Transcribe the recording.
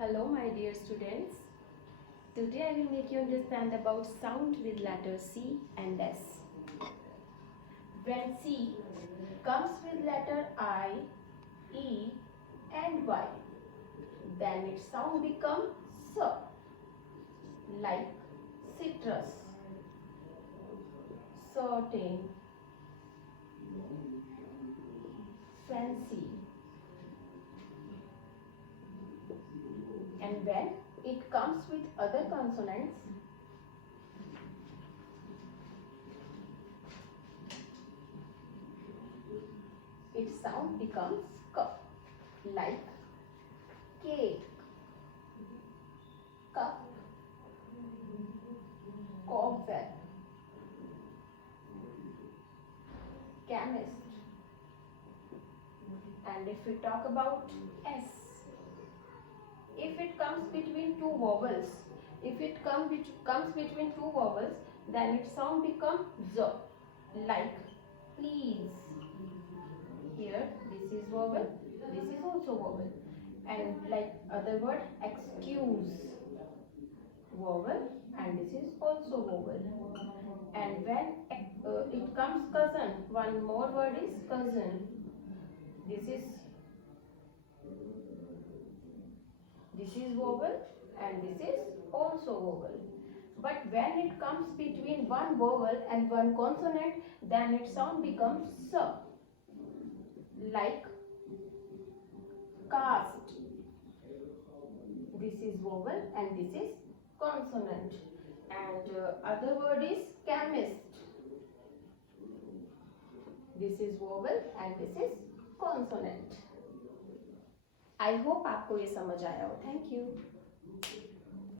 Hello my dear students. Today I will make you understand about sound with letters C and S. When C comes with letter I, E and Y, then its sound becomes S, like citrus, certain, fancy. And when it comes with other consonants, its sound becomes K, like cake, cup, cobweb, chemist. And if we talk about S, if it comes between two vowels, then its sound becomes Z, like please. Here this is vowel, this is also vowel. And like other word, excuse, vowel, and this is also vowel. And when it comes cousin, one more word is cousin. This is vowel and this is also vowel. But when it comes between one vowel and one consonant, then its sound becomes S, like cast. This is vowel and this is consonant. And other word is chemist. This is vowel and this is consonant. I hope आपको ये समझ आया हो. Thank you.